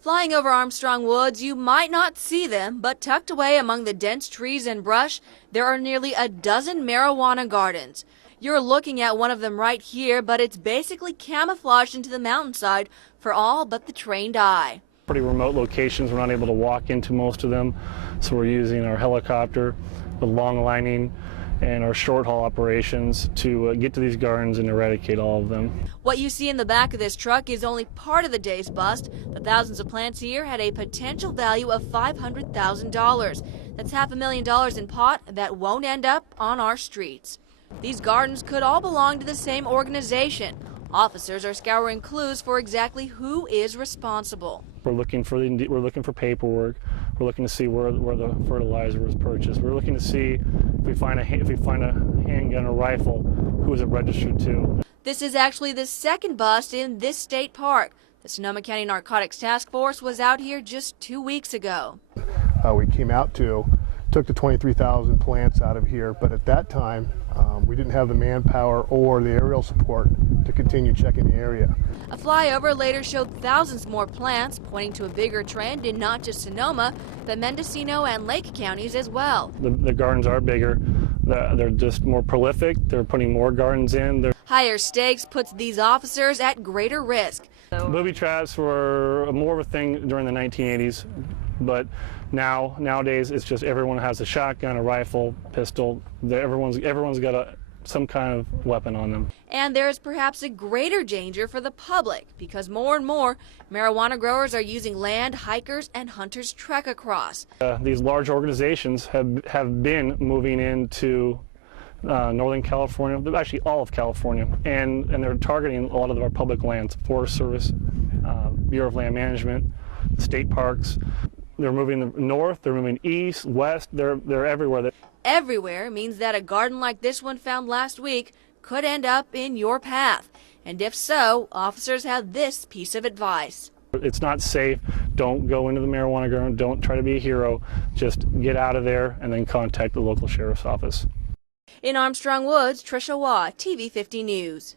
Flying over Armstrong Woods, you might not see them, but tucked away among the dense trees and brush, there are nearly a dozen marijuana gardens. You're looking at one of them right here, but it's basically camouflaged into the mountainside for all but the trained eye. Pretty remote locations, we're not able to walk into most of them, so we're using our helicopter with long lining and our short haul operations to get to these gardens and eradicate all of them. What you see in the back of this truck is only part of the day's bust. The thousands of plants here had a potential value of $500,000. That's $500,000 in pot that won't end up on our streets. These gardens could all belong to the same organization. Officers are scouring clues for exactly who is responsible. We're looking for paperwork. We're looking to see where the fertilizer was purchased. We're looking to see if we find a handgun or rifle, who is it registered to. This is actually the second bust in this state park. The Sonoma County Narcotics Task Force was out here just 2 weeks ago. We came out took the 23,000 plants out of here, but at that time we didn't have the manpower or the aerial support to continue checking the area. A flyover later showed thousands more plants, pointing to a bigger trend in not just Sonoma, but Mendocino and Lake counties as well. The gardens are bigger. They're just more prolific. They're putting more gardens in. Higher stakes puts these officers at greater risk. Booby traps were more of a thing during the 1980s, but nowadays it's just everyone has a shotgun, a rifle, pistol. Everyone's got some kind of weapon on them. And there is perhaps a greater danger for the public because more and more marijuana growers are using land hikers and hunters trek across. These large organizations have been moving into Northern California, actually all of California, and they're targeting a lot of our public lands, Forest Service, Bureau of Land Management, state parks. They're moving north, they're moving east, west, they're everywhere. Everywhere means that a garden like this one found last week could end up in your path. And if so, officers have this piece of advice. It's not safe. Don't go into the marijuana garden. Don't try to be a hero. Just get out of there and then contact the local sheriff's office. In Armstrong Woods, Trisha Waugh, TV 50 News.